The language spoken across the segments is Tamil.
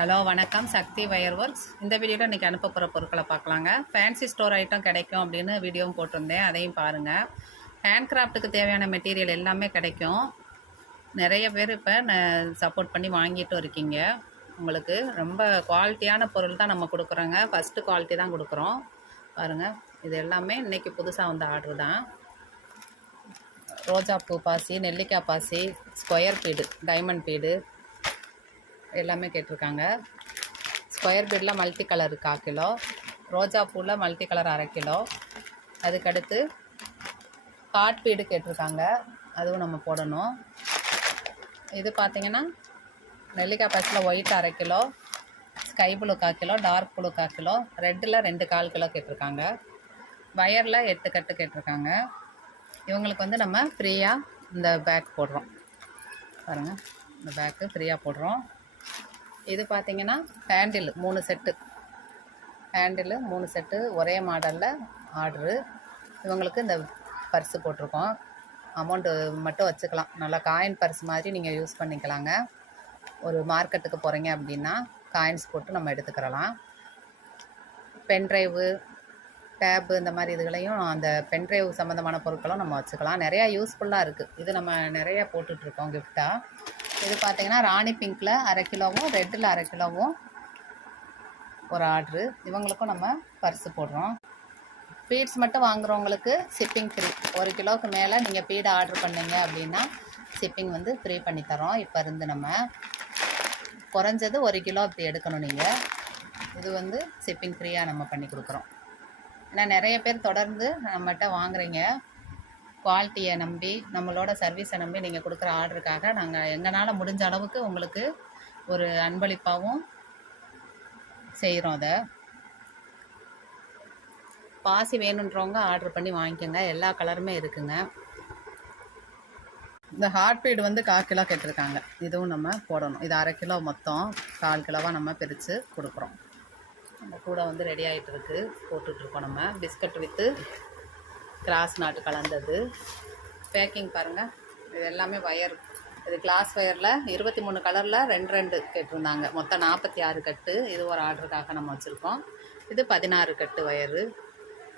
ஹலோ வணக்கம், சக்தி வயர் ஒர்க்ஸ். இந்த வீடியோவில் இன்றைக்கி அனுப்ப போகிற பொருட்களை பார்க்கலாங்க. ஃபேன்சி ஸ்டோர் ஐட்டம் கிடைக்கும் அப்படின்னு வீடியோவும் போட்டிருந்தேன், அதையும் பாருங்கள். ஹேண்ட் கிராஃப்ட்டுக்கு தேவையான மெட்டீரியல் எல்லாமே கிடைக்கும். நிறைய பேர் இப்போ சப்போர்ட் பண்ணி வாங்கிட்டும் இருக்கீங்க. உங்களுக்கு ரொம்ப குவாலிட்டியான பொருள் தான் நம்ம கொடுக்குறோங்க. ஃபஸ்ட்டு குவாலிட்டி தான் கொடுக்குறோம். பாருங்கள், இது எல்லாமே இன்றைக்கி புதுசாக வந்த ஆர்டர் தான். ரோஜா பூ பாசி, நெல்லிக்காய் பாசி, ஸ்கொயர் பீடு, டைமண்ட் பீடு எல்லாமே கேட்டிருக்காங்க. ஸ்கொயர் பீடில் மல்டி கலர் 1/4 கிலோ, ரோஜா பூவில் மல்டி கலர் 1/2 கிலோ. அதுக்கடுத்து ஹார்ட் பீடு கேட்டிருக்காங்க, அதுவும் நம்ம போடணும். இது பார்த்திங்கன்னா நெல்லிக்காய் பாசியில் white 1/2 kilo, sky blue 1/4 kilo, dark blue 1/4 kilo, ரெட்டில் 2/4 கிலோ கேட்டிருக்காங்க. வயரில் 8 கட்டு கேட்டிருக்காங்க. இவங்களுக்கு வந்து நம்ம ஃப்ரீயாக இந்த பேக் போடுறோம். பாருங்கள், இந்த பேக்கு ஃப்ரீயாக போடுறோம். இது பார்த்திங்கன்னா ஹேண்டில் 3 செட்டு, ஹேண்டில் 3 செட்டு ஒரே மாடலில் ஆர்டரு. இவங்களுக்கு இந்த பர்ஸு போட்டிருக்கோம். அமௌண்ட்டு மட்டும் வச்சுக்கலாம். நல்லா காயின் பர்ஸ் மாதிரி நீங்கள் யூஸ் பண்ணிக்கலாங்க. ஒரு மார்க்கெட்டுக்கு போகிறீங்க அப்படின்னா காயின்ஸ் போட்டு நம்ம எடுத்துக்கிறலாம். பென்ட்ரைவு, டேப்பு இந்த மாதிரி இதுகளையும் அந்த பென்ட்ரைவ் சம்மந்தமான பொருட்களும் நம்ம வச்சுக்கலாம். நிறையா யூஸ்ஃபுல்லாக இருக்குது. இது நம்ம நிறையா போட்டுட்ருக்கோம் கிஃப்டாக. இது பார்த்திங்கன்னா ராணி பிங்க்கில் 1/2 கிலோவும், ரெட்டில் 1/2 கிலோவும் ஒரு ஆர்டரு. இவங்களுக்கும் நம்ம பர்ஸு போடுறோம். பீட்ஸ் மட்டும் வாங்குகிறவங்களுக்கு ஷிப்பிங் ஃப்ரீ. 1 கிலோவுக்கு மேலே நீங்கள் பீடு ஆர்டர் பண்ணிங்க அப்படின்னா ஷிப்பிங் வந்து ஃப்ரீ பண்ணித்தரோம். இப்போ இருந்து நம்ம குறைஞ்சது 1 கிலோ இப்படி எடுக்கணும் நீங்கள். இது வந்து ஷிப்பிங் ஃப்ரீயாக நம்ம பண்ணி கொடுக்குறோம். ஏன்னா நிறைய பேர் தொடர்ந்து நம்மகிட்ட வாங்குறீங்க. குவாலிட்டியை நம்பி, நம்மளோட சர்வீஸை நம்பி நீங்கள் கொடுக்குற ஆர்டருக்காக நாங்கள் எங்களால் முடிஞ்ச அளவுக்கு உங்களுக்கு ஒரு அன்பளிப்பாகவும் செய்கிறோம். அதை பாசி வேணுன்றவங்க ஆர்டர் பண்ணி வாங்கிக்கோங்க. எல்லா கலருமே இருக்குங்க. இந்த ஹார்ட் பீடு வந்து 1/4 கிலோ கேட்டிருக்காங்க. இதுவும் நம்ம போடணும். இது 1/2 கிலோ, மொத்தம் 1/4 கிலோவாக நம்ம பிரித்து கொடுக்குறோம். நம்ம கூட வந்து ரெடி ஆகிட்டு இருக்குது, போட்டுட்ருக்கோம். நம்ம பிஸ்கட் வித்து கிராஸ் நாட்டு கலந்தது. பேக்கிங் பாருங்கள், இது எல்லாமே வயர். இது கிளாஸ் வயரில் 23 கலரில் 2 கேட்டிருந்தாங்க. மொத்தம் 46 கட்டு. இது ஒரு ஆர்டருக்காக நம்ம வச்சுருக்கோம். இது 16 கட்டு வயரு.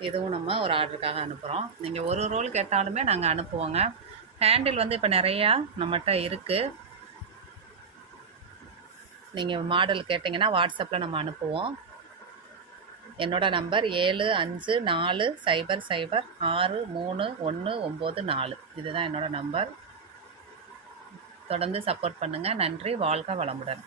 இதுவும் நம்ம ஒரு ஆர்டருக்காக அனுப்புகிறோம். நீங்கள் ஒரு ரோல் கேட்டாலுமே நாங்கள் அனுப்புவோங்க. ஹேண்டில் வந்து இப்போ நிறையா நம்மகிட்ட இருக்குது. நீங்கள் மாடல் கேட்டிங்கன்னா வாட்ஸ்அப்பில் நம்ம அனுப்புவோம். என்னோடய நம்பர் 7540063194. இதுதான் என்னோடய நம்பர். தொடர்ந்து சப்போர்ட் பண்ணுங்கள். நன்றி. வாழ்க வளமுடன்.